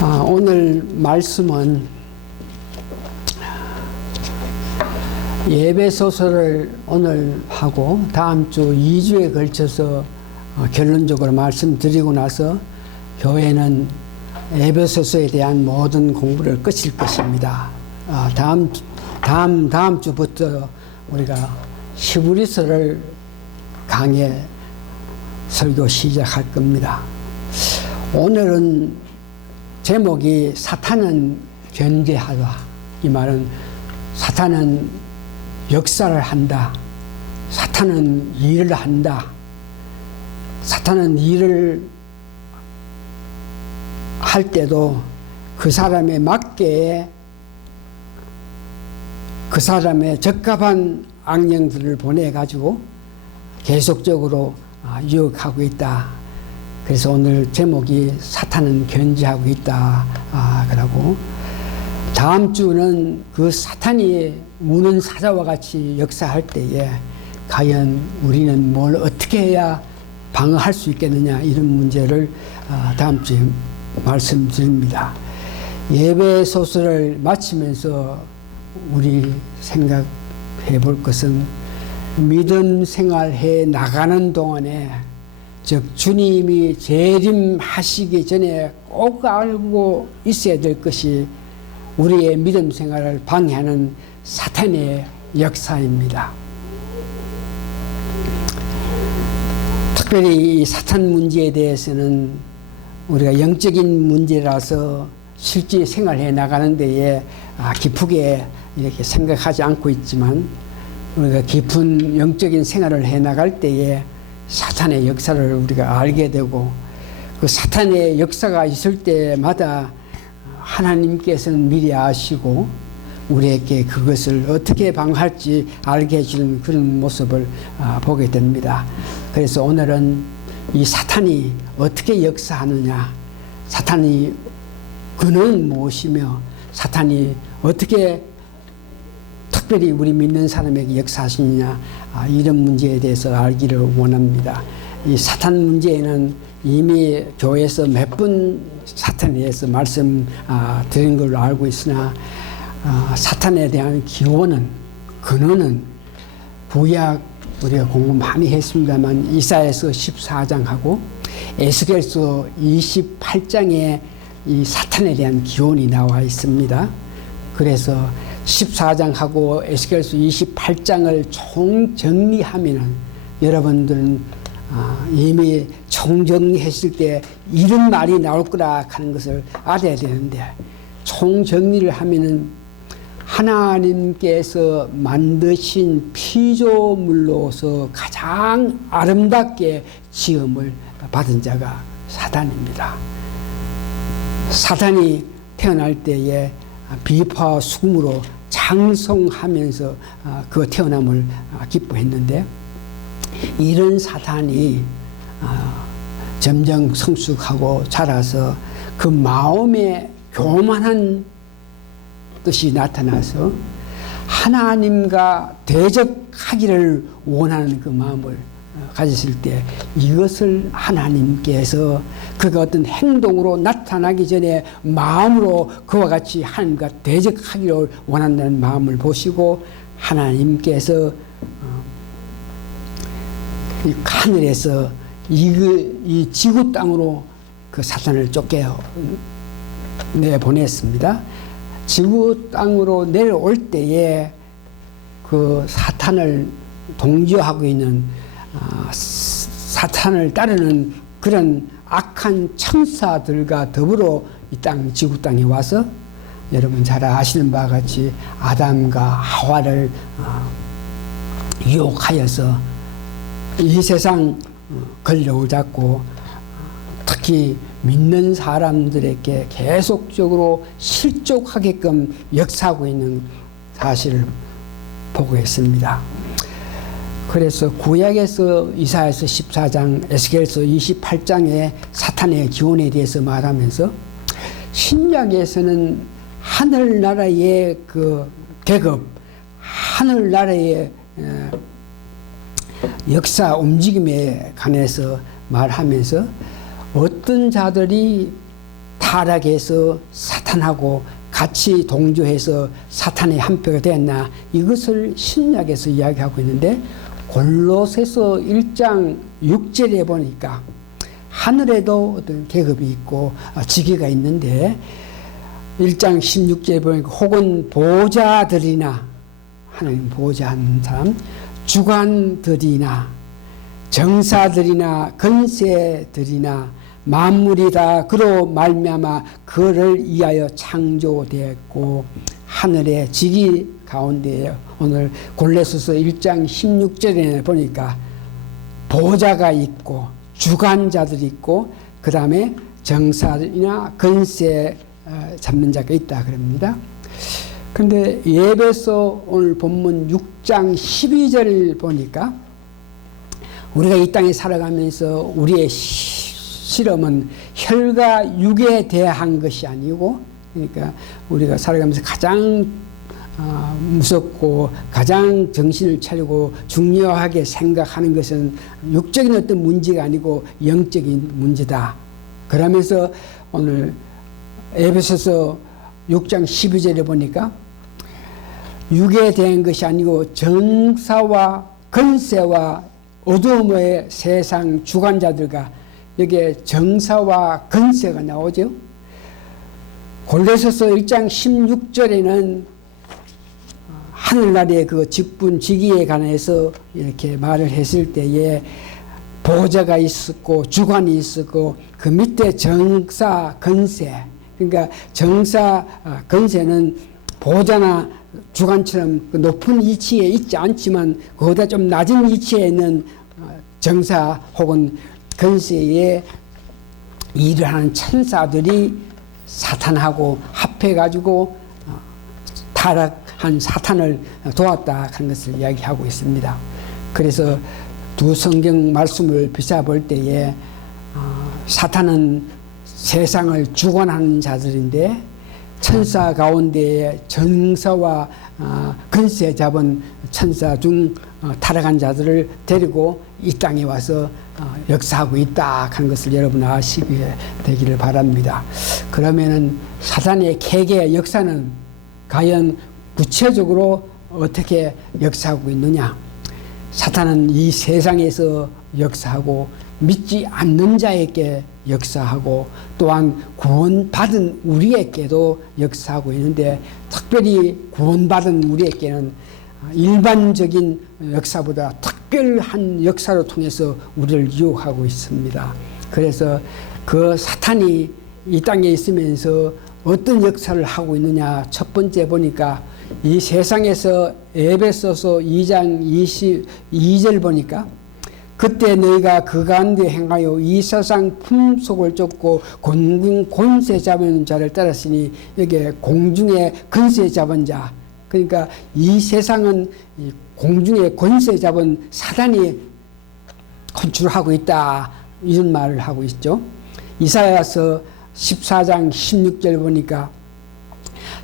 오늘 말씀은 예배소서를 오늘 하고 다음 주 2주에 걸쳐서 결론적으로 말씀드리고 나서 교회는 예배소서에 대한 모든 공부를 끝일 것입니다. 다음 주부터 우리가 히브리서를 강해 설교 시작할 겁니다. 오늘은 제목이 사탄은 견제하다. 이 말은 사탄은 역사를 한다. 사탄은 일을 한다. 사탄은 일을 할 때도 그 사람에 맞게 그 사람의 적합한 악령들을 보내가지고 계속적으로 유혹하고 있다. 그래서 오늘 제목이 사탄은 견제하고 있다. 그러고 다음 주는 그 사탄이 우는 사자와 같이 역사할 때에 과연 우리는 뭘 어떻게 해야 방어할 수 있겠느냐, 이런 문제를 다음 주에 말씀드립니다. 예배 소설을 마치면서 우리 생각해 볼 것은 믿음 생활해 나가는 동안에, 즉 주님이 재림하시기 전에 꼭 알고 있어야 될 것이 우리의 믿음 생활을 방해하는 사탄의 역사입니다. 특별히 이 사탄 문제에 대해서는 우리가 영적인 문제라서 실제 생활해 나가는 데에 깊게 이렇게 생각하지 않고 있지만, 우리가 깊은 영적인 생활을 해 나갈 때에 사탄의 역사를 우리가 알게 되고, 그 사탄의 역사가 있을 때마다 하나님께서는 미리 아시고 우리에게 그것을 어떻게 방어할지 알게 해주는 그런 모습을 보게 됩니다. 그래서 오늘은 이 사탄이 어떻게 역사하느냐, 사탄이 근원은 무엇이며 사탄이 어떻게 특별히 우리 믿는 사람에게 역사하시느냐, 이런 문제에 대해서 알기를 원합니다. 이 사탄 문제에는 이미 교회에서 몇 번 사탄에 대해서 말씀드린 걸로 알고 있으나, 사탄에 대한 기원은, 근원은 구약 우리가 공부 많이 했습니다만 이사야서 14장하고 에스겔서 28장에 이 사탄에 대한 기원이 나와 있습니다. 그래서 14장하고 에스겔서 28장을 총정리하면은 여러분들은 이미 총정리했을 때 이런 말이 나올 거라 하는 것을 알아야 되는데, 총정리를 하면은 하나님께서 만드신 피조물로서 가장 아름답게 지음을 받은 자가 사탄입니다. 사탄이 태어날 때에 비파와 수금으로 장성하면서 그 태어남을 기뻐했는데, 이런 사탄이 점점 성숙하고 자라서 그 마음에 교만한 뜻이 나타나서 하나님과 대적하기를 원하는 그 마음을 가졌을 때, 이것을 하나님께서 그가 어떤 행동으로 나타나기 전에 마음으로 그와 같이 하나님과 대적하기를 원한다는 마음을 보시고, 하나님께서 이 하늘에서 이 지구 땅으로 그 사탄을 쫓겨 내보냈습니다. 지구 땅으로 내려올 때에 그 사탄을 동조하고 있는 사탄을 따르는 그런 악한 천사들과 더불어 이 땅, 지구 땅에 와서 여러분 잘 아시는 바와 같이 아담과 하와를 유혹하여서 이 세상 권력을 잡고 특히 믿는 사람들에게 계속적으로 실족하게끔 역사하고 있는 사실을 보고 있습니다. 그래서 구약에서 이사야서 14장, 에스겔서 28장에 사탄의 기원에 대해서 말하면서, 신약에서는 하늘나라의 그 계급, 하늘나라의 역사 움직임에 관해서 말하면서 어떤 자들이 타락해서 사탄하고 같이 동조해서 사탄의 한 표가 되었나, 이것을 신약에서 이야기하고 있는데, 골로새서 1장 6절에 보니까 하늘에도 어떤 계급이 있고 직위가 있는데, 1장 16절에 보니까 혹은 보좌들이나, 하나님 보좌하는 사람, 주관들이나 정사들이나 권세들이나 만물이 다 그로 말미암아 그를 위하여 창조되었고 하늘의 직위 가운데, 오늘 골로새서 1장 16절에 보니까 보좌가 있고 주관자들이 있고 그 다음에 정사들이나 권세 잡는 자가 있다 그럽니다. 그런데 예배서 오늘 본문 6장 12절 보니까 우리가 이 땅에 살아가면서 우리의 실험은 혈과 육에 대한 것이 아니고, 그러니까 우리가 살아가면서 가장 무섭고 가장 정신을 차리고 중요하게 생각하는 것은 육적인 어떤 문제가 아니고 영적인 문제다. 그러면서 오늘 에베소서 6장 12절에 보니까 육에 대한 것이 아니고 정사와 권세와 어두움의 세상 주관자들과, 여기에 정사와 권세가 나오죠. 골로새서 1장 16절에는 하늘나라의 그 직분 직위에 관해서 이렇게 말을 했을 때에 보좌가 있었고 주관이 있었고 그 밑에 정사 권세, 그러니까 정사 권세는 보좌나 주관처럼 높은 위치에 있지 않지만 그보다 좀 낮은 위치에 있는 정사 혹은 권세에 일을 하는 천사들이 사탄하고 합해가지고 타락한 사탄을 도왔다 하는 것을 이야기하고 있습니다. 그래서 두 성경 말씀을 비춰볼 때에 사탄은 세상을 주관하는 자들인데, 천사 가운데에 정사와 권세 잡은 천사 중 타락한 자들을 데리고 이 땅에 와서 역사하고 있다 하는 것을 여러분 아시게 되기를 바랍니다. 그러면은 사탄의 계계의 역사는 과연 구체적으로 어떻게 역사하고 있느냐? 사탄은 이 세상에서 역사하고 믿지 않는 자에게 역사하고 또한 구원받은 우리에게도 역사하고 있는데, 특별히 구원받은 우리에게는 일반적인 역사보다 특별한 역사를 통해서 우리를 유혹하고 있습니다. 그래서 그 사탄이 이 땅에 있으면서 어떤 역사를 하고 있느냐, 첫 번째 보니까 이 세상에서 에베소서 2장 22절 보니까 그때 너희가 그 가운데 행하여 이 세상 풍속을 쫓고 공중 권세 잡은 자를 따랐으니, 여기에 공중에 권세 잡은 자, 그러니까 이 세상은 공중에 권세 잡은 사단이 컨트롤하고 있다, 이런 말을 하고 있죠. 이사야서 14장 16절 보니까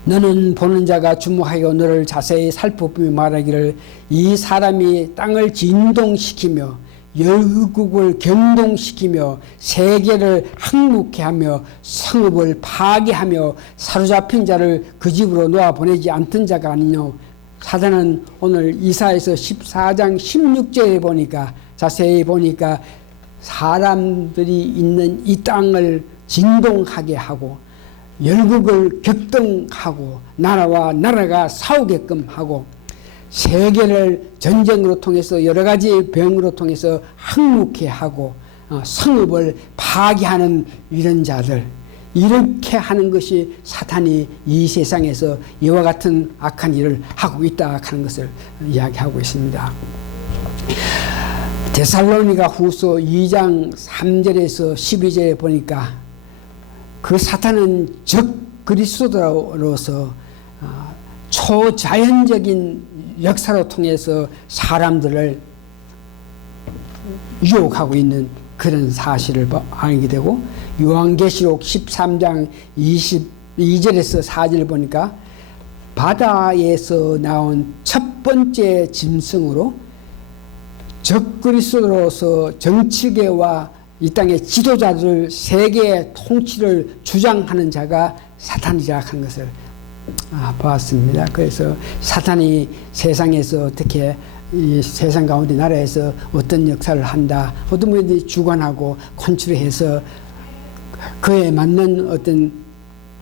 너는 보는 자가 주목하여 너를 자세히 살펴보며 말하기를 이 사람이 땅을 진동시키며 열국을 경동시키며 세계를 항복케 하며 성읍을 파괴하며 사로잡힌 자를 그 집으로 놓아 보내지 않던 자가 아니뇨. 사단은 오늘 이사야서 14장 16절에 보니까, 자세히 보니까 사람들이 있는 이 땅을 진동하게 하고 열국을 격동하고 나라와 나라가 싸우게끔 하고 세계를 전쟁으로 통해서 여러 가지 병으로 통해서 항복케 하고 성읍을 파괴하는 이런 자들, 이렇게 하는 것이 사탄이 이 세상에서 이와 같은 악한 일을 하고 있다 하는 것을 이야기하고 있습니다. 데살로니가 후서 2장 3절에서 12절에 보니까 그 사탄은 적 그리스도로서 초자연적인 역사로 통해서 사람들을 유혹하고 있는 그런 사실을 알게 되고, 요한계시록 13장 22절에서 4절을 보니까 바다에서 나온 첫 번째 짐승으로 적그리스도로서 정치계와 이 땅의 지도자들 세계 통치를 주장하는 자가 사탄이라 하는 것을 보았습니다. 그래서 사탄이 세상에서 어떻게 이 세상 가운데 나라에서 어떤 역사를 한다, 어떤 분들이 주관하고 컨트롤해서 그에 맞는 어떤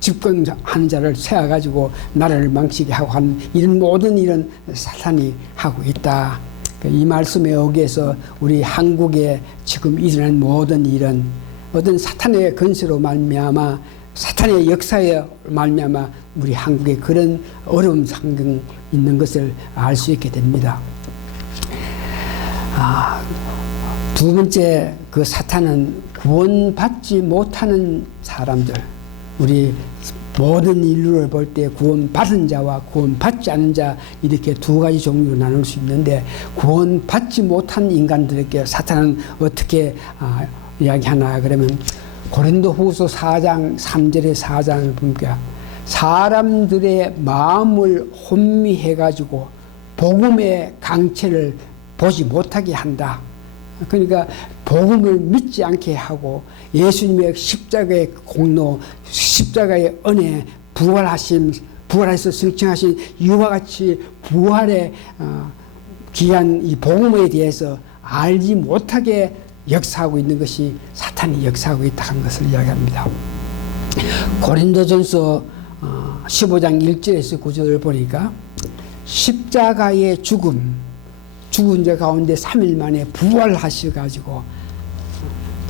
집권하는 자를 세워가지고 나라를 망치게 하고 하는 이런 모든 일은 사탄이 하고 있다. 이 말씀에 의해서 우리 한국에 지금 일어난 모든 일은 어떤 사탄의 건세로 말미암아 사탄의 역사에 말미암아 우리 한국에 그런 어려운 상황이 있는 것을 알 수 있게 됩니다. 두 번째, 그 사탄은 구원받지 못하는 사람들, 우리 모든 인류를 볼 때 구원받은 자와 구원받지 않은 자 이렇게 두 가지 종류로 나눌 수 있는데, 구원받지 못한 인간들에게 사탄은 어떻게 이야기하나 그러면 고린도후서 4장 3절의 4장을 보니까 사람들의 마음을 혼미해가지고 복음의 강체를 보지 못하게 한다. 그러니까 복음을 믿지 않게 하고 예수님의 십자가의 공로, 십자가의 은혜, 부활해서 승천하신 이와 같이 부활의 귀한 이 복음에 대해서 알지 못하게 역사하고 있는 것이 사탄이 역사하고 있다는 것을 이야기합니다. 고린도전서 15장 1절에서 9절을 보니까 십자가의 죽은 자 가운데 3일 만에 부활하셔가지고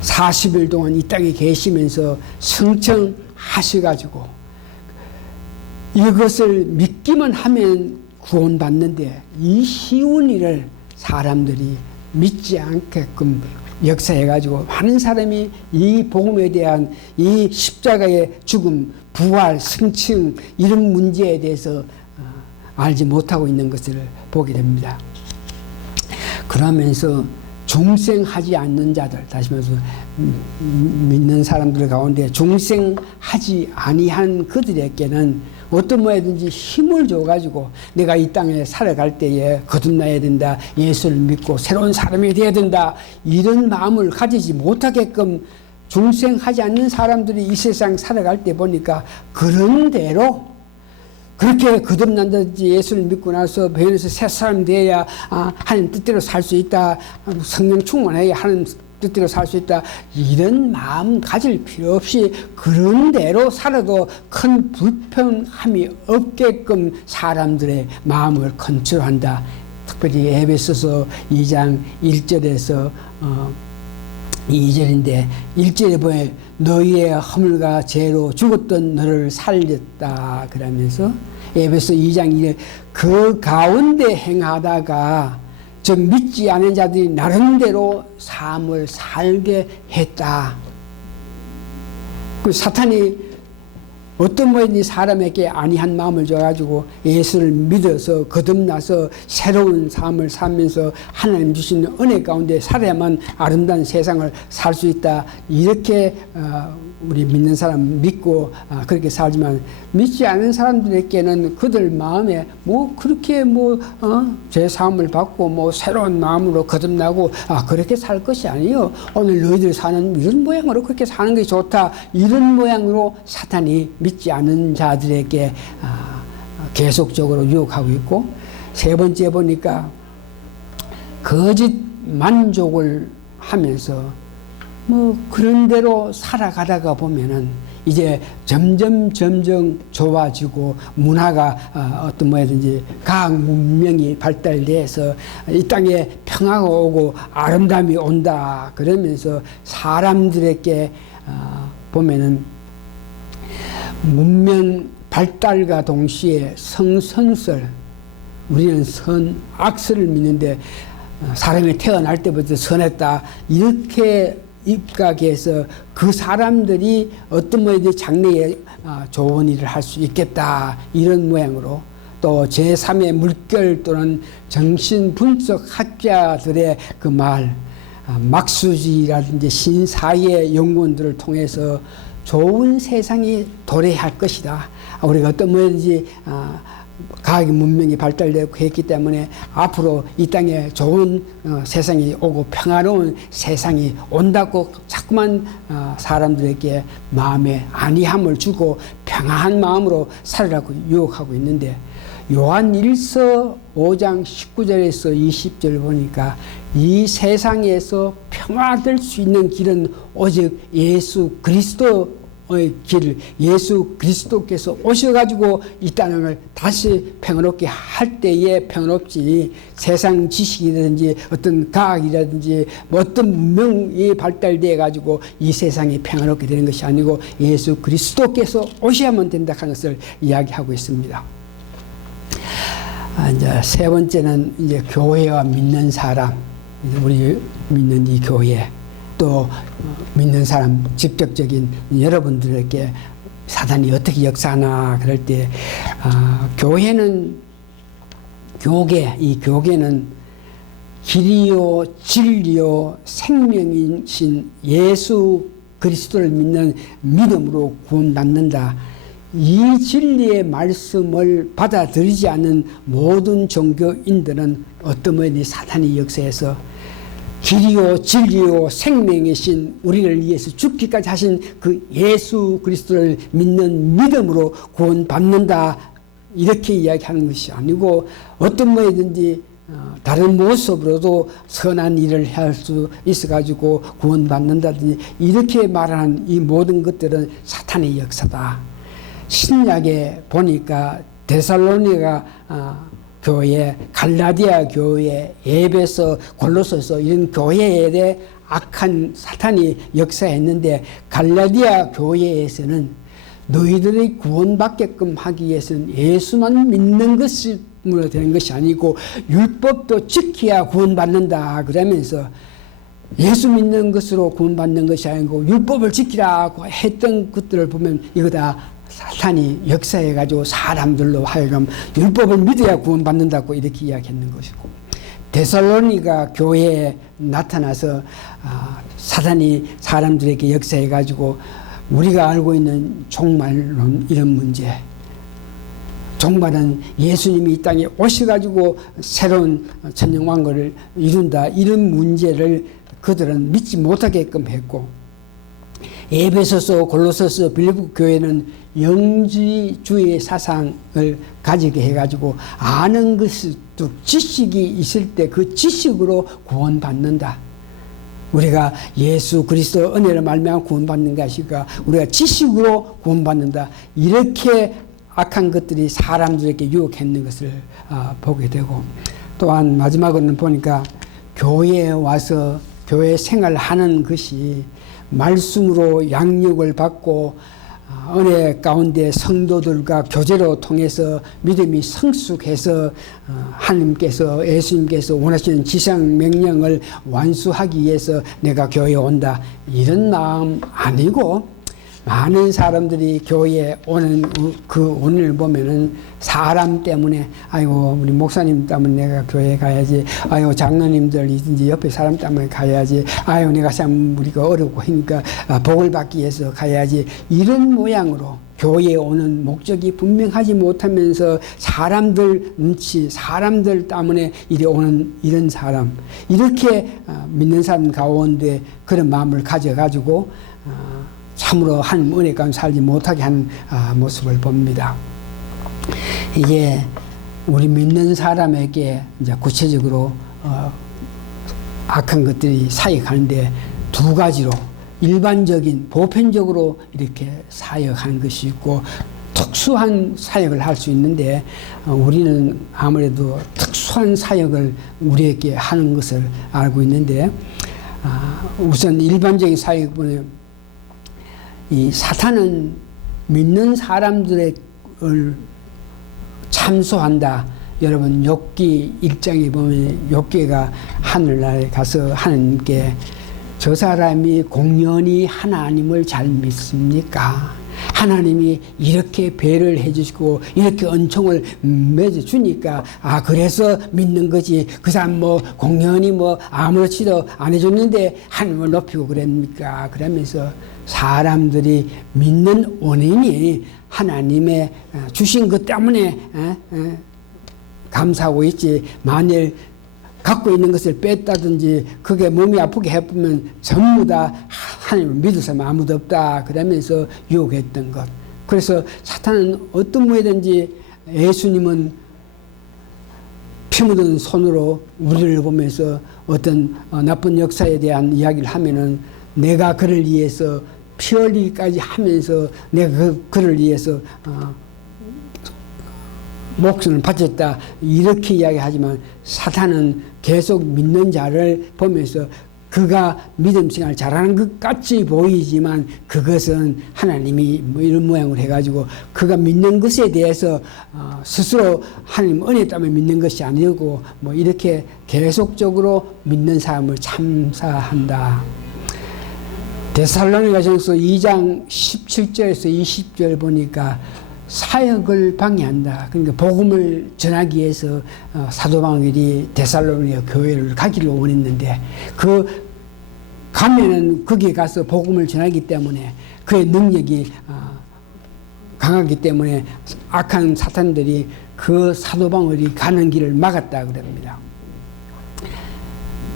40일 동안 이 땅에 계시면서 승천하셔가지고 이것을 믿기만 하면 구원받는데 이 쉬운 일을 사람들이 믿지 않게끔 역사해가지고 많은 사람이 이 복음에 대한 이 십자가의 죽음, 부활, 승천 이런 문제에 대해서 알지 못하고 있는 것을 보게 됩니다. 그러면서 중생하지 않는 자들, 다시 말해서 믿는 사람들 가운데 중생하지 아니한 그들에게는 어떤 모양이든지 힘을 줘가지고 내가 이 땅에 살아갈 때에 거듭나야 된다, 예수를 믿고 새로운 사람이 되어야 된다, 이런 마음을 가지지 못하게끔 중생하지 않는 사람들이 이 세상 살아갈 때 보니까 그런 대로 그렇게 거듭난다든지 예수를 믿고 나서 변해서 새 사람 되어야 하나님 뜻대로 살 수 있다, 성령 충만해야 하나님 뜻대로 살 수 있다, 이런 마음 가질 필요 없이 그런 대로 살아도 큰 불편함이 없게끔 사람들의 마음을 컨트롤한다. 특별히 에베소서 2장 1절에서 2절인데 1절에 보면 너희의 허물과 죄로 죽었던 너를 살렸다 그러면서 에베소 2장 1절 그 가운데 행하다가 즉 믿지 않은 자들이 나름대로 삶을 살게 했다. 그 사탄이 어떤 모양이 사람에게 아니한 마음을 줘가지고 예수를 믿어서 거듭나서 새로운 삶을 살면서 하나님 주신 은혜 가운데 살아야만 아름다운 세상을 살 수 있다. 이렇게 우리 믿는 사람 믿고 그렇게 살지만 믿지 않은 사람들에게는 그들 마음에 뭐 그렇게 죄 사함을 받고 새로운 마음으로 거듭나고 그렇게 살 것이 아니요. 오늘 너희들 사는 이런 모양으로 그렇게 사는 게 좋다. 이런 모양으로 사탄이 믿지 않은 자들에게 계속적으로 유혹하고 있고, 세 번째 보니까 거짓 만족을 하면서 그런 대로 살아가다가 보면은 이제 점점 좋아지고 문화가 어떤 뭐든지 과학 문명이 발달돼서 이 땅에 평화가 오고 아름다움이 온다 그러면서 사람들에게 보면은 문명 발달과 동시에 성선설, 우리는 선악설을 믿는데 사람이 태어날 때부터 선했다 이렇게 입각해서 그 사람들이 어떤 모양의 장래에 좋은 일을 할 수 있겠다 이런 모양으로, 또 제3의 물결 또는 정신분석 학자들의 그 말, 막수지라든지 신사의 연구원들을 통해서 좋은 세상이 도래할 것이다. 우리가 어떤 뭐든지 과학의 문명이 발달되고 했기 때문에 앞으로 이 땅에 좋은 세상이 오고 평화로운 세상이 온다고 자꾸만 사람들에게 마음에 안위함을 주고 평안한 마음으로 살으라고 유혹하고 있는데, 요한 1서 5장 19절에서 20절 보니까 이 세상에서 평화될 수 있는 길은 오직 예수 그리스도의 길, 예수 그리스도께서 오셔가지고 이 땅을 다시 평화롭게 할 때에 평화롭지, 세상 지식이라든지 어떤 과학이라든지 뭐 어떤 문명이 발달되어 가지고 이 세상이 평화롭게 되는 것이 아니고 예수 그리스도께서 오셔야만 된다 하는 것을 이야기하고 있습니다. 이제 세 번째는 이제 교회와 믿는 사람, 우리 믿는 이 교회, 또 믿는 사람, 직접적인 여러분들에게 사단이 어떻게 역사하나 그럴 때, 교회는 이 교계는 길이요 진리요 생명이신 예수 그리스도를 믿는 믿음으로 구원받는다. 이 진리의 말씀을 받아들이지 않는 모든 종교인들은 어떤 면이 사탄이 역사해서 길이요 진리요 생명이신 우리를 위해서 죽기까지 하신 그 예수 그리스도를 믿는 믿음으로 구원받는다, 이렇게 이야기하는 것이 아니고 어떤 뭐든지 다른 모습으로도 선한 일을 할 수 있어가지고 구원받는다든지 이렇게 말하는 이 모든 것들은 사탄의 역사다. 신약에 보니까 데살로니가 교회, 갈라디아 교회, 에베소, 골로새서 이런 교회에 대해 악한 사탄이 역사했는데, 갈라디아 교회에서는 너희들이 구원받게끔 하기 위해서는 예수만 믿는 것으로 되는 것이 아니고 율법도 지켜야 구원받는다 그러면서, 예수 믿는 것으로 구원받는 것이 아니고 율법을 지키라고 했던 것들을 보면 이거 다 사탄이 역사해가지고 사람들로 하여금 율법을 믿어야 구원받는다고 이렇게 이야기했는 것이고, 데살로니가 교회에 나타나서 사탄이 사람들에게 역사해가지고 우리가 알고 있는 종말론 이런 문제, 종말은 예수님이 이 땅에 오셔가지고 새로운 천년왕국을 이룬다, 이런 문제를 그들은 믿지 못하게끔 했고, 에베소서, 골로새서, 빌립보 교회는 영지주의 사상을 가지게 해가지고 아는 것도 지식이 있을 때 그 지식으로 구원받는다. 우리가 예수 그리스도 은혜를 말미암아 구원받는 것이가 우리가 지식으로 구원받는다. 이렇게 악한 것들이 사람들에게 유혹했는 것을 보게 되고, 또한 마지막으로는 보니까 교회에 와서 교회 생활하는 것이 말씀으로 양육을 받고 은혜 가운데 성도들과 교제로 통해서 믿음이 성숙해서 하나님께서, 예수님께서 원하시는 지상 명령을 완수하기 위해서 내가 교회에 온다, 이런 마음 아니고, 많은 사람들이 교회에 오는 그 오늘 보면은 사람 때문에, 아이고 우리 목사님 때문에 내가 교회에 가야지, 아이고 장로님들 이제 옆에 사람 때문에 가야지, 아이고 내가 참 우리가 어렵고 하니까 복을 받기 위해서 가야지, 이런 모양으로 교회에 오는 목적이 분명하지 못하면서 사람들 눈치, 사람들 때문에 이리 오는 이런 사람, 이렇게 믿는 사람 가운데 그런 마음을 가져가지고 참으로 하나님 은혜 가운데 살지 못하게 하는 모습을 봅니다. 이게 우리 믿는 사람에게 이제 구체적으로 악한 것들이 사역하는데 두 가지로, 일반적인 보편적으로 이렇게 사역하는 것이 있고 특수한 사역을 할 수 있는데, 우리는 아무래도 특수한 사역을 우리에게 하는 것을 알고 있는데, 우선 일반적인 사역 보면 이 사탄은 믿는 사람들을 참소한다. 여러분 욥기 1장에 보면 욥기가 하늘나라에 가서 하나님께 저 사람이 공연히 하나님을 잘 믿습니까? 하나님이 이렇게 배를 해주시고 이렇게 은총을 맺어주니까 그래서 믿는 거지, 그 사람 뭐 공연히 뭐 아무렇지도 안 해줬는데 하나님을 높이고 그럽니까? 그러면서 사람들이 믿는 원인이 하나님의 주신 것 때문에 감사하고 있지, 만일 갖고 있는 것을 뺐다든지 그게 몸이 아프게 해보면 전부 다 하나님을 믿을 사람 아무도 없다 그러면서 유혹했던 것. 그래서 사탄은 어떤 무엇이든지, 예수님은 피 묻은 손으로 우리를 보면서 어떤 나쁜 역사에 대한 이야기를 하면은 내가 그를 위해서 피 흘리기까지 하면서 내가 그를 위해서 목숨을 바쳤다 이렇게 이야기하지만, 사탄은 계속 믿는 자를 보면서 그가 믿음 생활 잘하는 것 같이 보이지만 그것은 하나님이 뭐 이런 모양으로 해가지고 그가 믿는 것에 대해서 스스로 하나님 은혜 때문에 믿는 것이 아니고 뭐 이렇게 계속적으로 믿는 사람을 참사한다. 데살로니가전서 2장 17절에서 20절 보니까 사역을 방해한다. 그러니까 복음을 전하기 위해서 사도 바울이 데살로니가 교회를 가기를 원했는데, 그 가면은 거기에 가서 복음을 전하기 때문에 그의 능력이 강하기 때문에 악한 사탄들이 그 사도 바울이 가는 길을 막았다 그럽니다.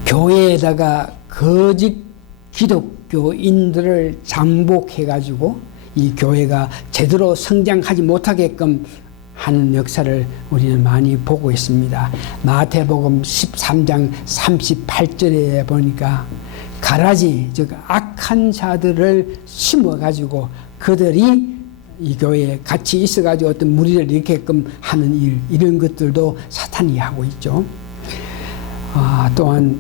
교회에다가 거짓 기독교인들을 장복해가지고 이 교회가 제대로 성장하지 못하게끔 하는 역사를 우리는 많이 보고 있습니다. 마태복음 13장 38절에 보니까 가라지, 즉 악한 자들을 심어가지고 그들이 이 교회에 같이 있어가지고 어떤 무리를 일으키게끔 하는 일, 이런 것들도 사탄이 하고 있죠. 또한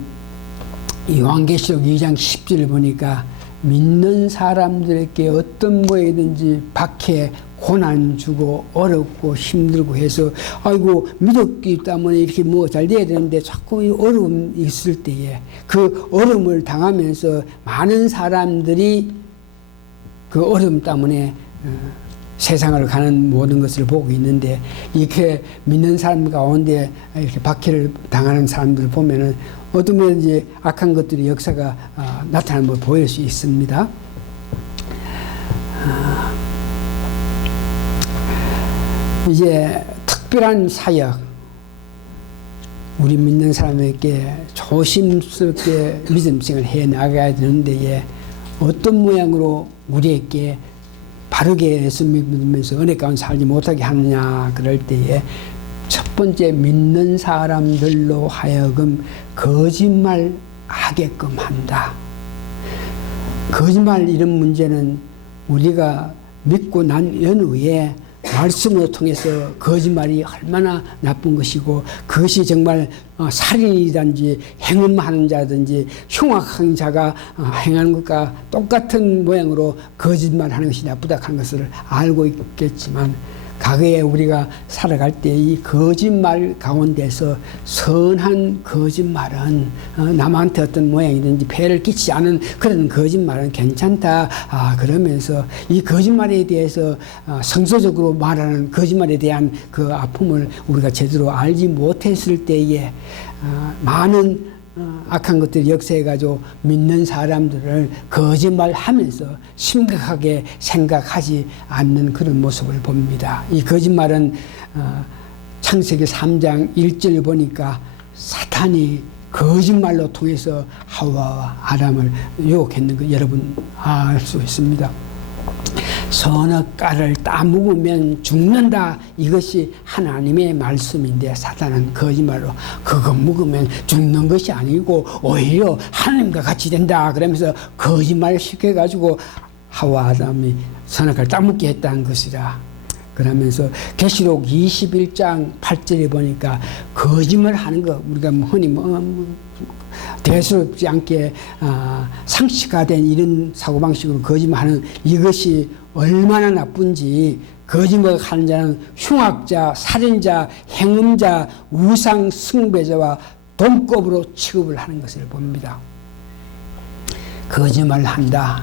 요한계시록 2장 10절을 보니까 믿는 사람들에게 어떤 뭐이든지 박해, 고난 주고 어렵고 힘들고 해서 아이고 믿었기 때문에 이렇게 뭐 잘 돼야 되는데 자꾸 이 어려움이 있을 때에 그 어려움을 당하면서 많은 사람들이 그 어려움 때문에 세상을 가는 모든 것을 보고 있는데, 이렇게 믿는 사람 가운데 이렇게 박해를 당하는 사람들을 보면은 어떤 이제 악한 것들이 역사가 나타나는 걸 보일 수 있습니다. 이제 특별한 사역, 우리 믿는 사람에게 조심스럽게 믿음생활을 해 나가야 되는데 어떤 모양으로 우리에게 바르게 예수 믿으면서 은혜 가운데 살지 못하게 하느냐, 그럴 때에 첫 번째, 믿는 사람들로 하여금 거짓말 하게끔 한다. 거짓말 이런 문제는 우리가 믿고 난 연후에 말씀을 통해서 거짓말이 얼마나 나쁜 것이고, 그것이 정말 살인이든지 행음하는 자든지 흉악한 자가 행하는 것과 똑같은 모양으로 거짓말하는 것이 나쁘다 하는 것을 알고 있겠지만, 과거에 우리가 살아갈 때 이 거짓말 가운데서 선한 거짓말은 남한테 어떤 모양이든지 폐를 끼치지 않은 그런 거짓말은 괜찮다. 그러면서 이 거짓말에 대해서 성서적으로 말하는 거짓말에 대한 그 아픔을 우리가 제대로 알지 못했을 때에 많은 악한 것들이 역사해가지고 믿는 사람들을 거짓말하면서 심각하게 생각하지 않는 그런 모습을 봅니다. 이 거짓말은 창세기 3장 1절을 보니까 사탄이 거짓말로 통해서 하와와 아담을 유혹했는 거 여러분 알 수 있습니다. 선악과를 따먹으면 죽는다, 이것이 하나님의 말씀인데 사탄은 거짓말로 그거 먹으면 죽는 것이 아니고 오히려 하나님과 같이 된다 그러면서 거짓말을 시켜가지고 하와 아담이 선악과를 따먹게 했다는 것이라. 그러면서 계시록 21장 8절에 보니까 거짓말하는 거, 우리가 흔히 대수롭지 않게 상식화된 이런 사고방식으로 거짓말하는 이것이 얼마나 나쁜지, 거짓말하는 자는 흉악자, 살인자, 행음자, 우상 숭배자와 동급으로 취급을 하는 것을 봅니다. 거짓말한다.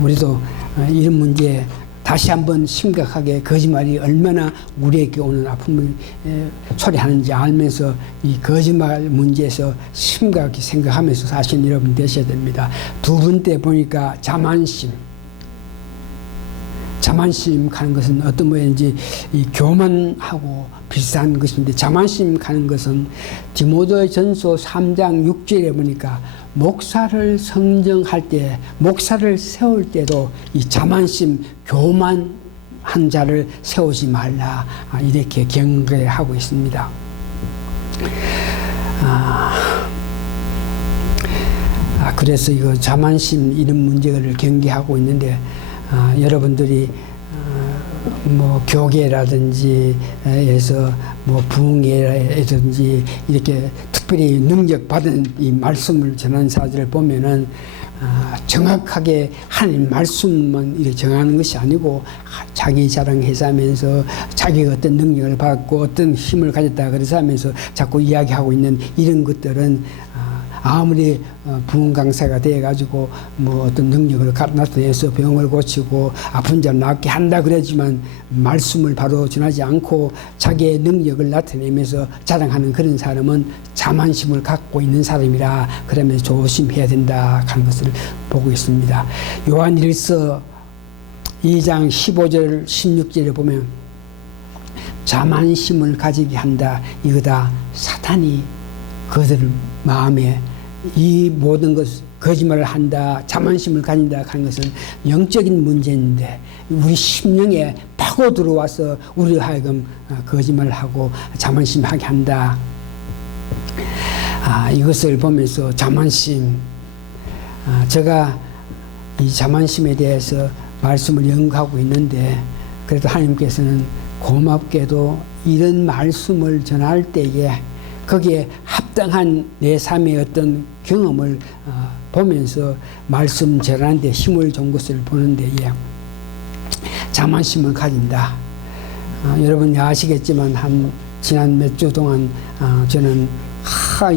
우리도 이런 문제에 다시 한번 심각하게 거짓말이 얼마나 우리에게 오는 아픔을 초래하는지 알면서 이 거짓말 문제에서 심각하게 생각하면서 사시는 여러분 되셔야 됩니다. 두 번째 보니까 자만심. 자만심 가는 것은 어떤 모양인지 이 교만하고 비슷한 것인데, 자만심 가는 것은 디모데전서 3장 6절에 보니까 목사를 성정할 때, 목사를 세울 때도 이 자만심, 교만한 자를 세우지 말라, 이렇게 경계하고 있습니다. 그래서 이거 자만심 이런 문제를 경계하고 있는데, 여러분들이 뭐 교계라든지 에서 뭐 부흥회라든지 이렇게 특별히 능력 받은 이 말씀을 전하는 사람들을 보면은 정확하게 하나님 말씀만 이렇게 정하는 것이 아니고 자기 자랑해서 하면서 자기가 어떤 능력을 받고 어떤 힘을 가졌다 그래서 하면서 자꾸 이야기하고 있는 이런 것들은 아무리 부흥 강사가 돼가지고 뭐 어떤 능력을 나타내서 병을 고치고 아픈 자를 낫게 한다 그러지만 말씀을 바로 전하지 않고 자기의 능력을 나타내면서 자랑하는 그런 사람은 자만심을 갖고 있는 사람이라, 그러면서 조심해야 된다 하는 것을 보고 있습니다. 요한일서 2장 15절 16절에 보면 자만심을 가지게 한다, 이거다 사탄이 그들 마음에 이 모든 것 거짓말을 한다, 자만심을 가진다 하는 것은 영적인 문제인데 우리 심령에 파고 들어와서 우리 하여금 거짓말을 하고 자만심하게 한다. 이것을 보면서 자만심, 제가 이 자만심에 대해서 말씀을 연구하고 있는데, 그래도 하나님께서는 고맙게도 이런 말씀을 전할 때에 거기에 합당한 내 삶의 어떤 경험을 보면서 말씀 전하는 데 힘을 준 것을 보는 데에 자만심을 가진다. 여러분이 아시겠지만 지난 몇 주 동안 저는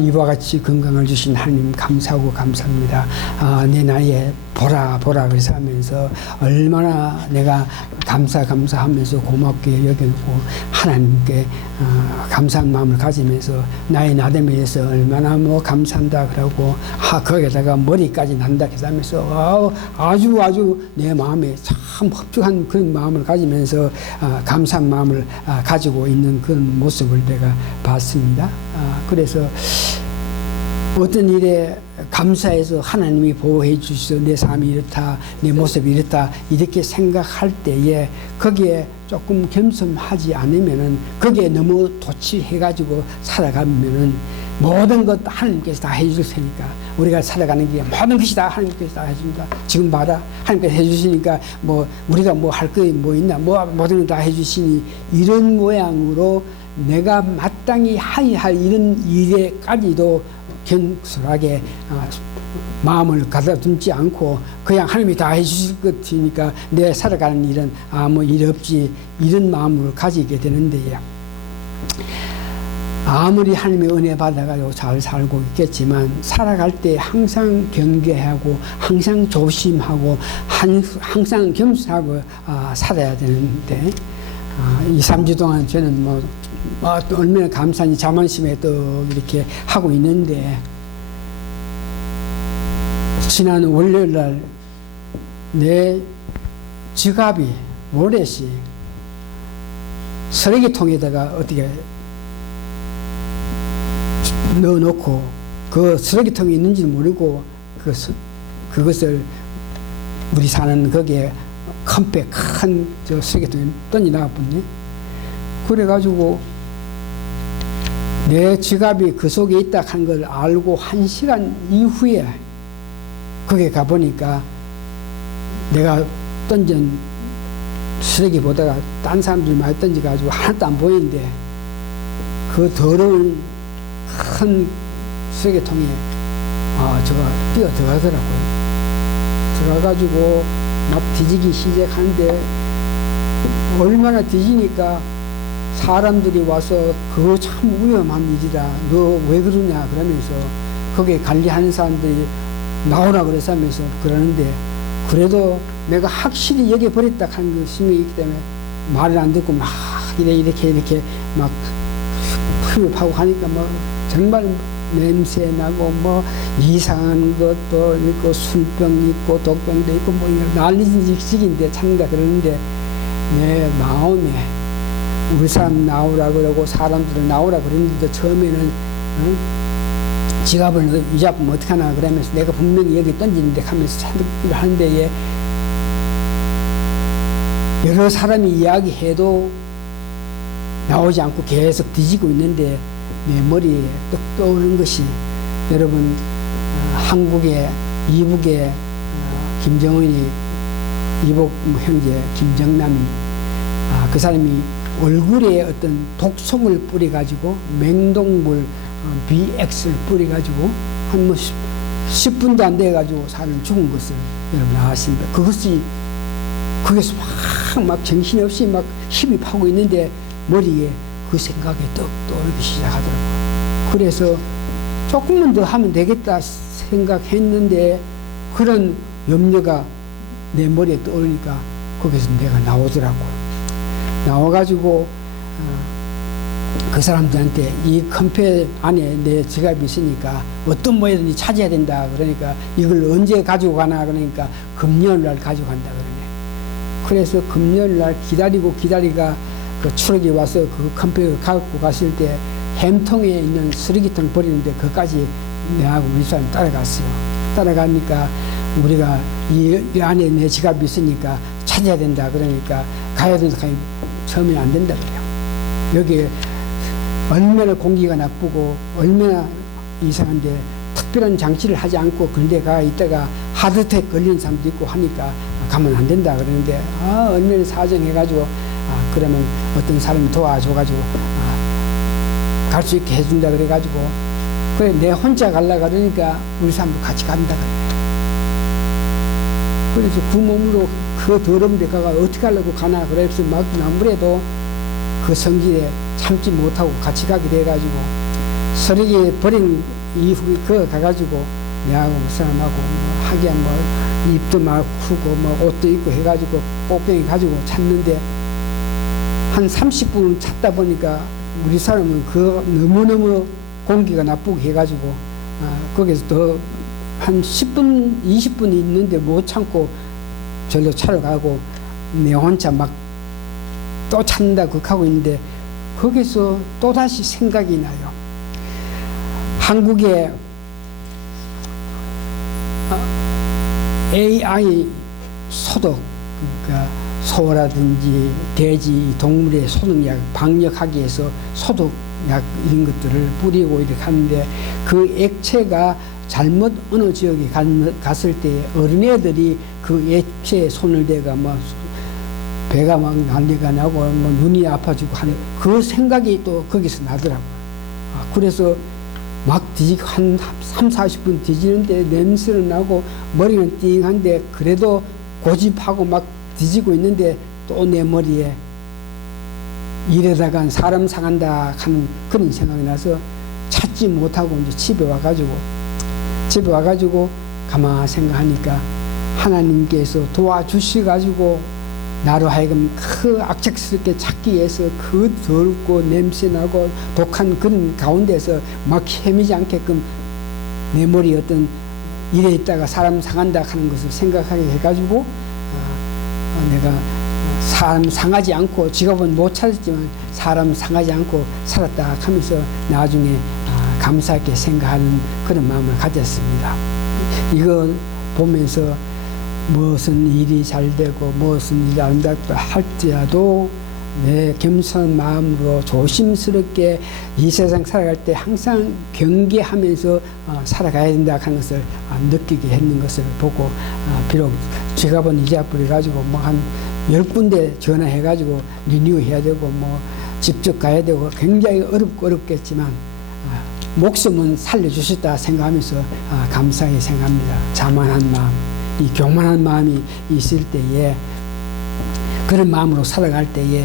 이와 같이 건강을 주신 하나님 감사하고 감사합니다. 내 나이에 보라 그래서 하면서 얼마나 내가 감사하면서 고맙게 여겼고 하나님께 감사한 마음을 가지면서 나의 나됨에 대해서 얼마나 뭐 감사한다 그러고 거기에다가 머리까지 난다 해서 하면서 아주 내 마음에 참 흡족한 그런 마음을 가지면서 감사한 마음을 가지고 있는 그런 모습을 내가 봤습니다. 그래서 어떤 일에 감사해서 하나님이 보호해 주셔서 내 삶이 이렇다, 내 모습이 이렇다 이렇게 생각할 때에 거기에 조금 겸손하지 않으면은 거기에 너무 도취해가지고 살아가면은 모든 것 하나님께서 다 해줄 테니까 우리가 살아가는 게 모든 것이 다 하나님께서 다 해줍니다. 지금 봐라, 하나님께서 해주시니까 뭐 우리가 뭐 할 거 뭐 있나, 뭐 모든 걸 다 해주시니 이런 모양으로 내가 마땅히 해야 할 이런 일에까지도 겸손하게 마음을 가다듬지 않고 그냥 하나님이 다 해주실 것 같으니까 내 살아가는 일은 아무 일 없지, 이런 마음을 가지게 되는데, 아무리 하나님의 은혜 받아가지고 잘 살고 있겠지만 살아갈 때 항상 경계하고 항상 조심하고 항상 겸손하고 살아야 되는데, 2, 3주 동안 저는 또 얼마나 감사히 자만심에 또 이렇게 하고 있는데, 지난 월요일날 내 지갑이 모래시 쓰레기통에다가 어떻게 넣어놓고 그 쓰레기통이 있는지 모르고 그것을 우리 사는 거기에 큰 저 쓰레기통에 던져 나갔거든요. 그래가지고 내 지갑이 그 속에 있다 한 걸 알고 1시간 이후에 거기에 가보니까 내가 던진 쓰레기보다가 딴 사람들이 많이 던져가지고 하나도 안 보이는데 그 더러운 큰 쓰레기통에 저가 뛰어 들어가더라고요. 들어가가지고 막 뒤지기 시작하는데 얼마나 뒤지니까 사람들이 와서 그거 참 위험한 일이다, 너 왜 그러냐 그러면서 거기에 관리하는 사람들이 나오라 그래서 하면서 그러는데 그래도 내가 확실히 여겨버렸다 하는 그 심이 있기 때문에 말을 안 듣고 막 이렇게 막 피업하고 하니까 뭐 정말 냄새 나고 뭐 이상한 것도 있고 술병 있고 독병도 있고 뭐 난리진 직인데 찾는다 그러는데 내 마음에 우리 사람 나오라 그러고 사람들을 나오라 그랬는데 처음에는 지갑을 잊어보면 어떡하나 그러면서 내가 분명히 여기 던지는데 하면서 찾기를 하는데 여러 사람이 이야기해도 나오지 않고 계속 뒤지고 있는데 내 머리에 떡 떠오르는 것이 여러분 한국의 이북의 김정은이 이북 형제 김정남이 그 사람이 얼굴에 어떤 독성을 뿌려가지고 맹독물 BX를 뿌려가지고 한 뭐 10분도 안 돼가지고 사람 죽은 것을 여러분 아십니까? 그것이 거기서 막 정신없이 막 힙입하고 있는데 머리에 그 생각이 떡 떠오르기 시작하더라고요. 그래서 조금만 더 하면 되겠다 생각했는데 그런 염려가 내 머리에 떠오르니까 거기서 내가 나오더라고요. 나와가지고 그 사람들한테 이 컴퓨터 안에 내 지갑이 있으니까 어떤 모양이든지 찾아야 된다 그러니까 이걸 언제 가지고 가나 그러니까 금요일 날 가지고 간다 그러네. 그래서 금요일 날 기다리가 그 추락이 와서 그 컴퓨터 갖고 갔을 때 햄통에 있는 쓰레기통 버리는데 그까지 내하고 우리 사람 따라갔어요. 따라가니까 우리가 이 안에 내 지갑이 있으니까 찾아야 된다 그러니까 가야 된다 하니까 처음에 안 된다 그래요. 여기 얼마나 공기가 나쁘고 얼마나 이상한데 특별한 장치를 하지 않고 그런데 가 있다가 하드텍 걸린 사람도 있고 하니까 가면 안 된다 그러는데 얼마나 사정해가지고 그러면 어떤 사람이 도와줘가지고 갈 수 있게 해준다 그래가지고 그래 내 혼자 갈라 그러니까 우리 사람도 같이 간다 그래. 그래서 그 몸으로 그 더러운 데 가가 어떻게 하려고 가나 그래서 막 아무래도 그 성질에 참지 못하고 같이 가게 돼가지고 쓰레기 버린 이후에 그 가가지고 내하고 그 사람하고 뭐 하기야 뭐 입도 막 크고 뭐 옷도 입고 해가지고 꽃병이 가지고 찾는데 한 30분 찾다 보니까 우리 사람은 그 너무너무 공기가 나쁘게 해가지고 거기서 더 한 10분 20분 있는데 못 참고 절로 차로 가고 내 혼자 막 또 찾는다 그렇게 하고 있는데 거기서 또다시 생각이 나요. 한국의 AI 소독 그러니까 소라든지 돼지 동물의 소독약 방역하기 위해서 소독약 이런 것들을 뿌리고 이렇게 하는데 그 액체가 잘못 어느 지역에 갔을 때 어린애들이 그 액체에 손을 대가 막 배가 막 난리가 나고 뭐 눈이 아파지고 하는 그 생각이 또 거기서 나더라고요. 그래서 막 뒤지고 한 3, 40분 뒤지는데 냄새는 나고 머리는 띵한데 그래도 고집하고 막 뒤지고 있는데 또 내 머리에 이러다간 사람 상한다 하는 그런 생각이 나서 찾지 못하고 이제 집에 와가지고 가만히 생각하니까 하나님께서 도와주셔가지고 나로 하여금 그 악착스럽게 찾기 위해서 그 더럽고 냄새나고 독한 그런 가운데서 막 헤매지 않게끔 내 머리 어떤 일에 있다가 사람 상한다 하는 것을 생각하게 해가지고 내가 사람 상하지 않고 직업은 못 찾았지만 사람 상하지 않고 살았다 하면서 나중에 감사하게 생각하는 그런 마음을 가졌습니다. 이거 보면서 무슨 일이 잘 되고 무슨 일이 안 되고 할지라도 내 겸손한 마음으로 조심스럽게 이 세상 살아갈 때 항상 경계하면서 살아가야 된다 하는 것을 느끼게 했는 것을 보고 비록 지갑은 잊어버려 가지고 뭐 한 10군데 전화해가지고 리뉴해야 되고 뭐 직접 가야 되고 굉장히 어렵겠지만 목숨은 살려주셨다 생각하면서 감사하게 생각합니다. 자만한 마음, 이 교만한 마음이 있을 때에 그런 마음으로 살아갈 때에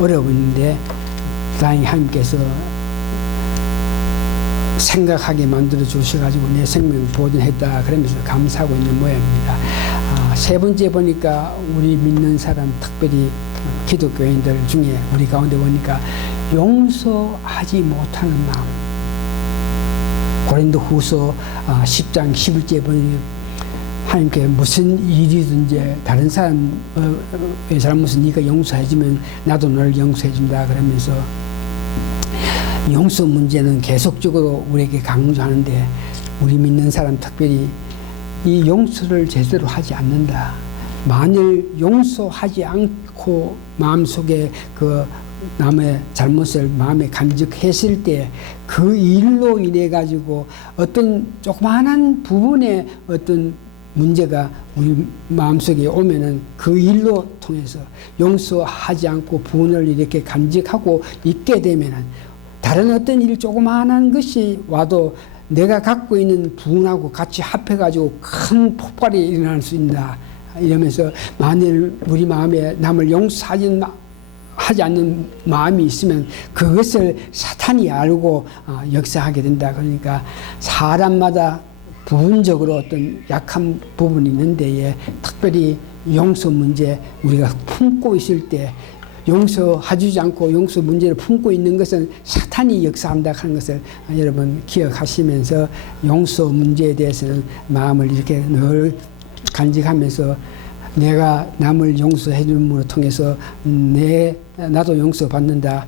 어려운데 다행히 하나님께서 생각하게 만들어 주셔가지고 내 생명을 보존했다 그러면서 감사하고 있는 모양입니다. 세 번째 보니까 우리 믿는 사람, 특별히 기독교인들 중에 우리 가운데 보니까 용서하지 못하는 마음. 고린도후서 10장 11절 보니 하나님께 무슨 일이든지 다른 사람의 잘못은 네가 용서해주면 나도 너를 용서해준다 그러면서 용서 문제는 계속적으로 우리에게 강조하는데 우리 믿는 사람 특별히 이 용서를 제대로 하지 않는다. 만일 용서하지 않고 마음속에 그 남의 잘못을 마음에 간직했을 때 그 일로 인해 가지고 어떤 조그마한 부분에 어떤 문제가 우리 마음속에 오면은 그 일로 통해서 용서하지 않고 분을 이렇게 간직하고 있게 되면은 다른 어떤 일 조그마한 것이 와도 내가 갖고 있는 분하고 같이 합해가지고 큰 폭발이 일어날 수 있다. 이러면서 만일 우리 마음에 남을 용서하지 않는 마음이 있으면 그것을 사탄이 알고 역사하게 된다. 그러니까 사람마다 부분적으로 어떤 약한 부분이 있는데 특별히 용서 문제 우리가 품고 있을 때 용서해주지 않고 용서 문제를 품고 있는 것은 사탄이 역사한다 하는 것을 여러분 기억하시면서 용서 문제에 대해서는 마음을 이렇게 늘 간직하면서 내가 남을 용서해 줌으로 통해서 나도 용서받는다.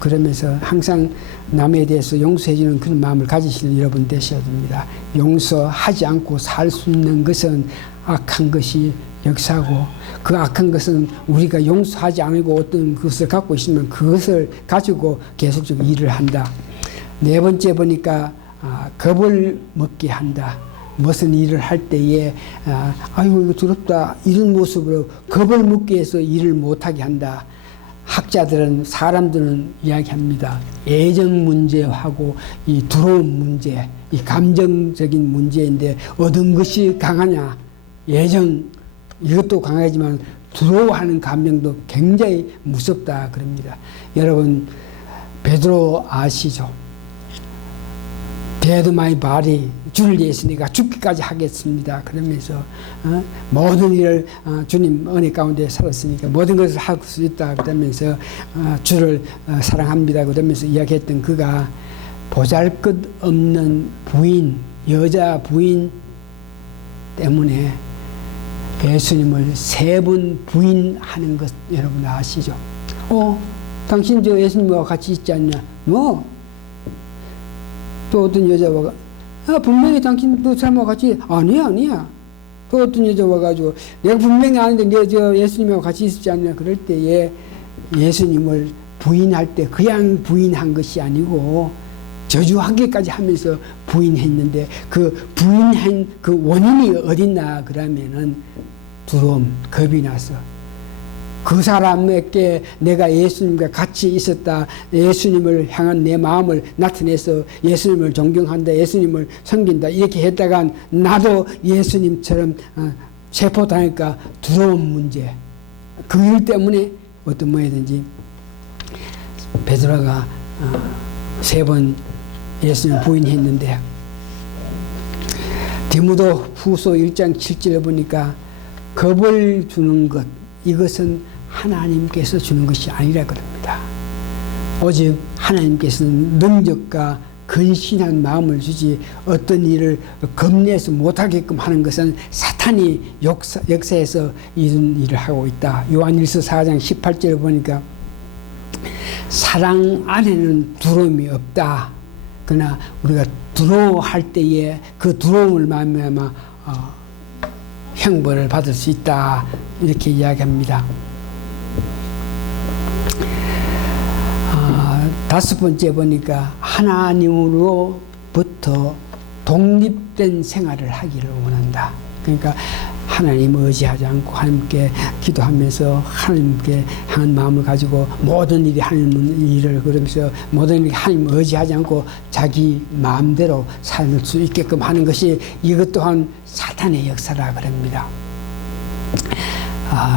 그러면서 항상 남에 대해서 용서해 주는 그런 마음을 가지시는 여러분 되셔야 됩니다. 용서하지 않고 살 수 있는 것은 악한 것이 역사고 그 악한 것은 우리가 용서하지 않고 어떤 것을 갖고 있으면 그것을 가지고 계속적으로 일을 한다. 네 번째 보니까 겁을 먹게 한다. 무슨 일을 할 때에 아이고 이거 두렵다 이런 모습으로 겁을 먹게 해서 일을 못하게 한다. 학자들은 사람들은 이야기합니다. 애정 문제하고 이 두려움 문제, 이 감정적인 문제인데 어떤 것이 강하냐? 애정 이것도 강하지만 두려워하는 감정도 굉장히 무섭다 그럽니다. 여러분 베드로 아시죠? Dead my body 주를 위해서니까 죽기까지 하겠습니다. 그러면서 모든 일을 주님 은혜 가운데 살았으니까 모든 것을 할 수 있다. 그러면서 주를 사랑합니다. 그러면서 이야기했던 그가 보잘것없는 부인, 여자 부인 때문에 예수님을 3번 부인하는 것 여러분 아시죠? 당신 저 예수님과 같이 있지 않냐? 뭐? 또 어떤 여자 와가 분명히 당신 그 사람하고 같이 아니야. 또 어떤 여자 와가지고 내가 분명히 아는데 내 저 예수님하고 같이 있지 않냐 그럴 때에 예수님을 부인할 때 그냥 부인한 것이 아니고 저주하기까지 하면서 부인했는데 그 부인한 그 원인이 어딨나 그러면은 두려움, 겁이 나서 그 사람에게 내가 예수님과 같이 있었다. 예수님을 향한 내 마음을 나타내서 예수님을 존경한다. 예수님을 섬긴다. 이렇게 했다가 나도 예수님처럼 체포당할까 두려운 문제. 그 일 때문에 어떤 뭐든지 베드로가 3번 예수님을 부인했는데 디모데 후서 1장 7절에 보니까 겁을 주는 것 이것은 하나님께서 주는 것이 아니라 그럽니다. 오직 하나님께서는 능력과 근신한 마음을 주지 어떤 일을 겁내서 못하게끔 하는 것은 사탄이 역사에서 이런 일을 하고 있다. 요한일서 4장 18절에 보니까 사랑 안에는 두려움이 없다. 그러나 우리가 두려워할 때에 그 두려움을 말미암아 형벌을 받을 수 있다. 이렇게 이야기합니다. 5번째 보니까 하나님으로부터 독립된 생활을 하기를 원한다. 그러니까 하나님 의지하지 않고 하나님께 기도하면서 하나님께 향한 마음을 가지고 모든 일이 하나님 일을 그러면서 모든 일이 하나님 의지하지 않고 자기 마음대로 살 수 있게끔 하는 것이 이것 또한 사탄의 역사라 그럽니다.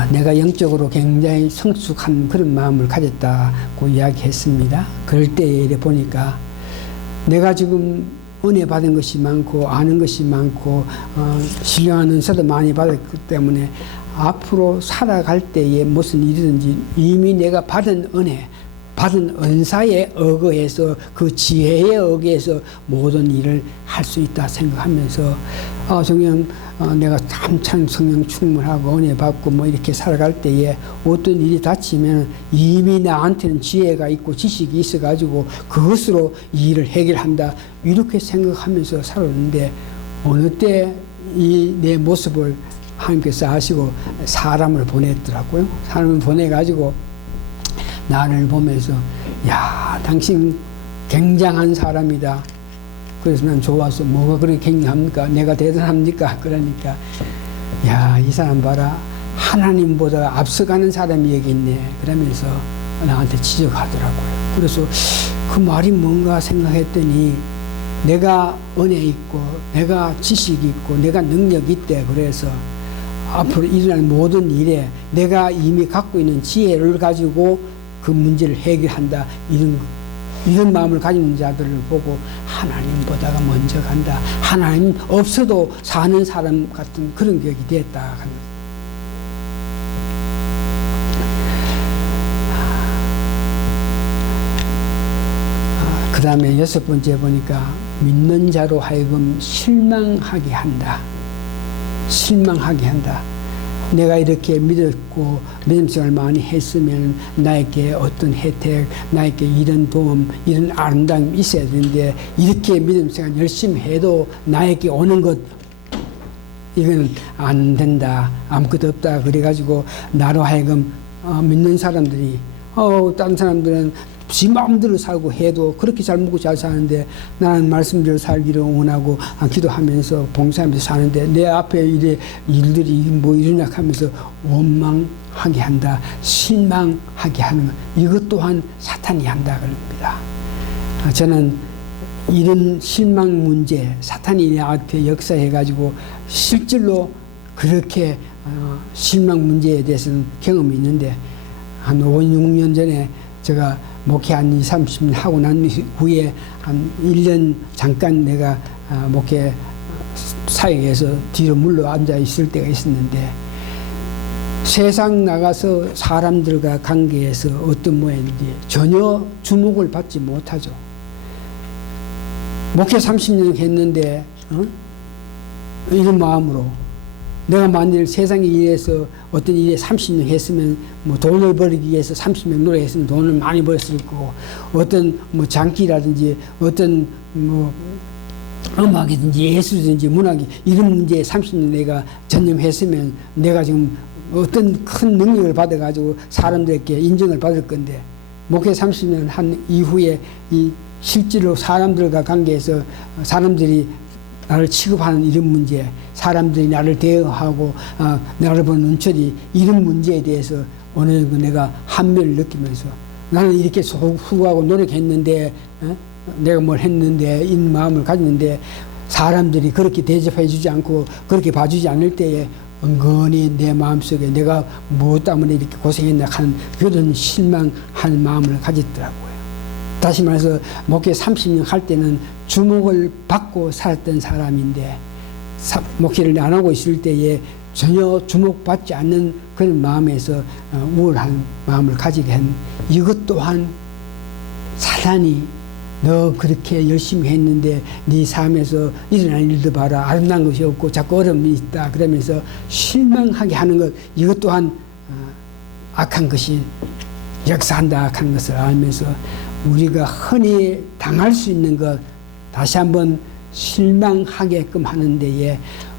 내가 영적으로 굉장히 성숙한 그런 마음을 가졌다고 이야기했습니다. 그럴 때 보니까 내가 지금 은혜 받은 것이 많고 아는 것이 많고 신령한 은사도 많이 받았기 때문에 앞으로 살아갈 때에 무슨 일이든지 이미 내가 받은 은혜, 받은 은사에 의거해서 그 지혜에 의거해서 모든 일을 할 수 있다 생각하면서 성령 내가 한참 성령 충만하고 은혜 받고 뭐 이렇게 살아갈 때에 어떤 일이 닥치면 이미 나한테는 지혜가 있고 지식이 있어가지고 그것으로 이 일을 해결한다 이렇게 생각하면서 살았는데 어느 때 이 내 모습을 하나님께서 아시고 사람을 보냈더라고요. 사람을 보내가지고 나를 보면서 야 당신 굉장한 사람이다. 그래서 난 좋아서 뭐가 그렇게 굉장합니까? 내가 대단합니까? 그러니까 야 이 사람 봐라 하나님보다 앞서가는 사람이 여기 있네. 그러면서 나한테 지적하더라고요. 그래서 그 말이 뭔가 생각했더니 내가 은혜 있고 내가 지식이 있고 내가 능력이 있대. 그래서 앞으로 일어날 모든 일에 내가 이미 갖고 있는 지혜를 가지고 그 문제를 해결한다. 이런 마음을 가진 자들을 보고 하나님보다가 먼저 간다. 하나님 없어도 사는 사람 같은 그런 격이 됐다. 그 다음에 6번째 보니까 믿는 자로 하여금 실망하게 한다. 실망하게 한다. 내가 이렇게 믿었고 믿음 생활을 많이 했으면 나에게 어떤 혜택, 나에게 이런 도움, 이런 아름다움이 있어야 되는데 이렇게 믿음 생활 열심히 해도 나에게 오는 것 이건 안 된다. 아무것도 없다. 그래가지고 나로 하여금 믿는 사람들이 다른 사람들은 지 마음대로 살고 해도 그렇게 잘 먹고 잘 사는데 나는 말씀대로 살기를 원하고 기도하면서 봉사하면서 사는데 내 앞에 일들이 뭐 일어나 하면서 원망하게 한다. 실망하게 하는 것. 이것 또한 사탄이 한다 그럽니다. 저는 이런 실망 문제 사탄이 내 앞에 역사해가지고 실질로 그렇게 실망 문제에 대해서는 경험이 있는데 한 5, 6년 전에 제가 목회 한 20, 30년 하고 난 후에 한 1년 잠깐 내가 목회 사역에서 뒤로 물러 앉아 있을 때가 있었는데 세상 나가서 사람들과 관계에서 어떤 모양인지 전혀 주목을 받지 못하죠. 목회 30년 했는데 이런 마음으로 내가 만일 세상에 일해서 어떤 일에 30년 했으면 뭐 돈을 벌기 위해서 30년 노력했으면 돈을 많이 벌었을 거고 어떤 뭐 장기라든지 어떤 뭐 음악이든지 예술이든지 문학이 이런 문제에 30년 내가 전념했으면 내가 지금 어떤 큰 능력을 받아가지고 사람들에게 인정을 받을 건데 목회 30년 한 이후에 이 실제로 사람들과 관계에서 사람들이 나를 취급하는 이런 문제, 사람들이 나를 대응하고 나를 보는 눈초리 이런 문제에 대해서 어느 정도 내가 한멸을 느끼면서 나는 이렇게 수고하고 노력했는데 내가 뭘 했는데 이 마음을 가졌는데 사람들이 그렇게 대접해 주지 않고 그렇게 봐주지 않을 때에 은근히 내 마음속에 내가 무엇 때문에 이렇게 고생했나 하는 그런 실망하는 마음을 가졌더라고요. 다시 말해서 목회 30년 할 때는 주목을 받고 살았던 사람인데 목회를 안 하고 있을 때에 전혀 주목받지 않는 그런 마음에서 우울한 마음을 가지게 한 이것 또한 사탄이 너 그렇게 열심히 했는데 네 삶에서 일어난 일도 봐라 아름다운 것이 없고 자꾸 어려움이 있다 그러면서 실망하게 하는 것 이것 또한 악한 것이 역사한다 악한 것을 알면서 우리가 흔히 당할 수 있는 것 다시 한번 실망하게끔 하는 데에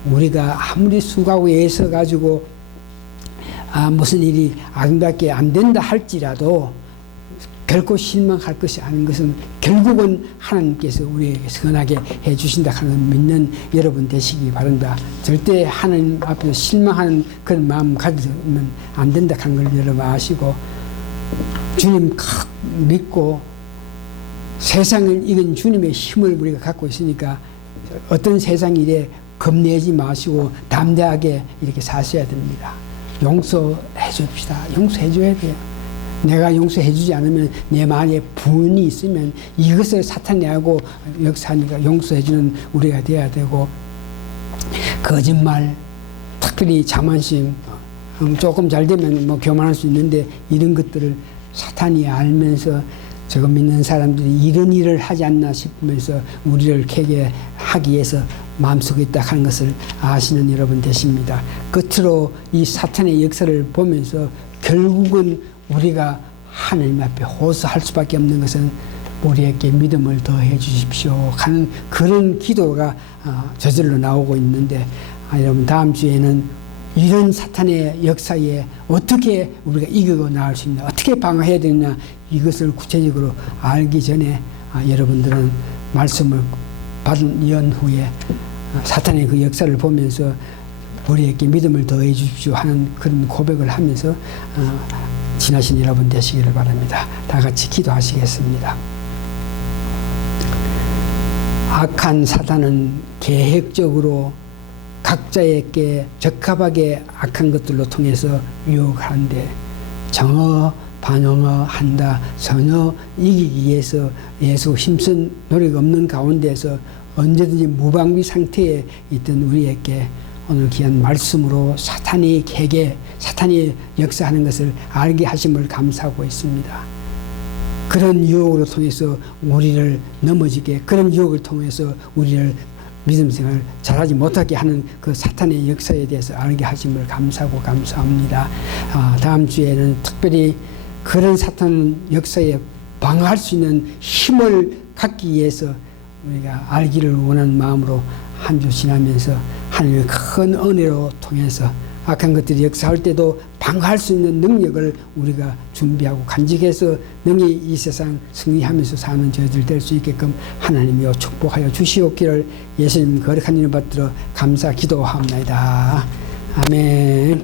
우리가 아무리 수고하고 애써 가지고 무슨 일이 아름답게 안 된다 할지라도 결코 실망할 것이 아닌 것은 결국은 하나님께서 우리에게 선하게 해주신다 하는 믿는 여러분 되시기 바란다. 절대 하나님 앞에서 실망하는 그런 마음 가지면 안 된다 하는 걸 여러분 아시고 주님 믿고 세상을 이긴 주님의 힘을 우리가 갖고 있으니까 어떤 세상 일에 겁내지 마시고 담대하게 이렇게 사셔야 됩니다. 용서해 줍시다. 용서해 줘야 돼요. 내가 용서해주지 않으면 내 마음에 분이 있으면 이것을 사탄이 하고 역사하니까 용서해주는 우리가 돼야 되고, 거짓말, 특별히 자만심, 조금 잘 되면 뭐 교만할 수 있는데 이런 것들을 사탄이 알면서 저거 믿는 사람들이 이런 일을 하지 않나 싶으면서 우리를 캐게 하기 위해서 마음속에 있다 하는 것을 아시는 여러분 되십니다. 끝으로 이 사탄의 역사를 보면서 결국은 우리가 하나님 앞에 호소할 수밖에 없는 것은 우리에게 믿음을 더해 주십시오 하는 그런 기도가 저절로 나오고 있는데, 여러분 다음 주에는 이런 사탄의 역사에 어떻게 우리가 이기고 나갈 수 있냐, 어떻게 방어해야 되느냐, 이것을 구체적으로 알기 전에 여러분들은 말씀을 받은 연후에 사탄의 그 역사를 보면서 우리에게 믿음을 더해 주십시오 하는 그런 고백을 하면서 지나신 여러분 되시기를 바랍니다. 다 같이 기도하시겠습니다. 악한 사탄은 계획적으로 각자에게 적합하게 악한 것들로 통해서 유혹하는데 정어 반영어 한다 전혀 이기기 위해서 예수 힘쓴 노력 없는 가운데서 언제든지 무방비 상태에 있던 우리에게 오늘 귀한 말씀으로 사탄이 계계, 사탄이 역사하는 것을 알게 하심을 감사하고 있습니다. 그런 유혹으로 통해서 우리를 넘어지게, 그런 유혹을 통해서 우리를 믿음 생활 잘하지 못하게 하는 그 사탄의 역사에 대해서 알게 하심을 감사하고 감사합니다. 다음 주에는 특별히 그런 사탄 역사에 방어할 수 있는 힘을 갖기 위해서 우리가 알기를 원하는 마음으로 한 주 지나면서 하나님의 큰 은혜로 통해서 악한 것들이 역사할 때도 방어할 수 있는 능력을 우리가 준비하고 간직해서 능히 이 세상 승리하면서 사는 저희들 될 수 있게끔 하나님이여 축복하여 주시옵기를 예수님 거룩한 이름 받들어 감사 기도합니다. 아멘.